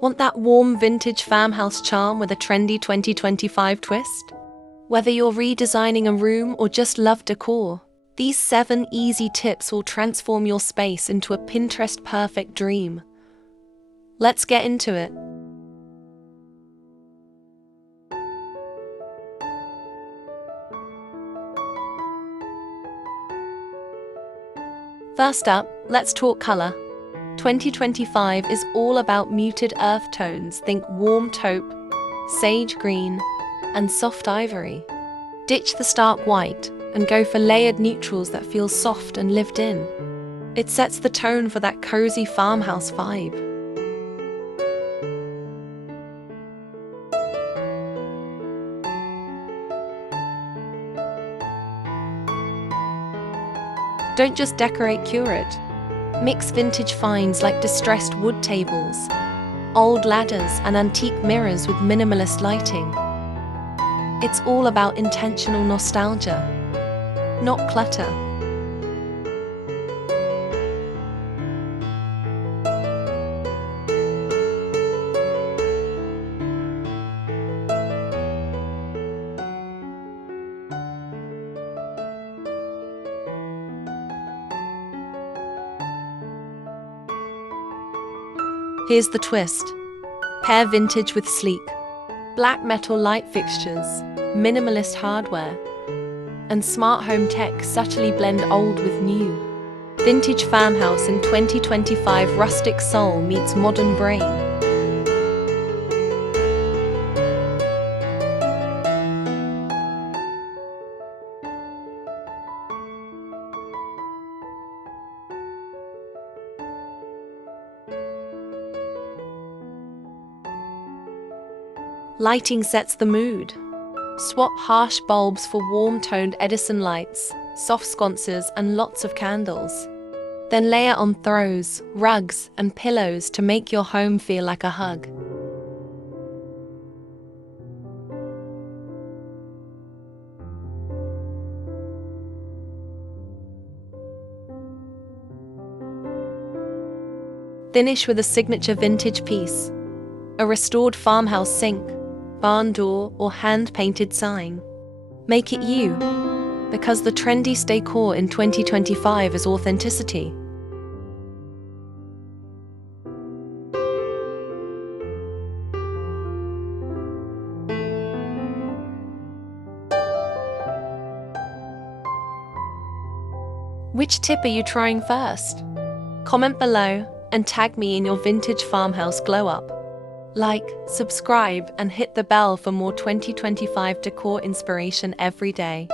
Want that warm vintage farmhouse charm with a trendy 2025 twist? Whether you're redesigning a room or just love decor, these 7 easy tips will transform your space into a Pinterest-perfect dream. Let's get into it. First up, let's talk color. 2025 is all about muted earth tones. Think warm taupe, sage green, and soft ivory. Ditch the stark white and go for layered neutrals that feel soft and lived in. It sets the tone for that cozy farmhouse vibe. Don't just decorate, curate. Mix vintage finds like distressed wood tables, old ladders, and antique mirrors with minimalist lighting. It's all about intentional nostalgia, not clutter. Here's the twist. Pair vintage with sleek, black metal light fixtures, minimalist hardware, and smart home tech subtly blend old with new. Vintage farmhouse in 2025, rustic soul meets modern brain. Lighting sets the mood. Swap harsh bulbs for warm-toned Edison lights, soft sconces, and lots of candles. Then layer on throws, rugs, and pillows to make your home feel like a hug. Finish with a signature vintage piece, a restored farmhouse sink, barn door, or hand-painted sign. Make it you, because the trendy decor in 2025 is authenticity. Which tip are you trying first? Comment below and tag me in your vintage farmhouse glow-up. Like, subscribe, and hit the bell for more 2025 decor inspiration every day.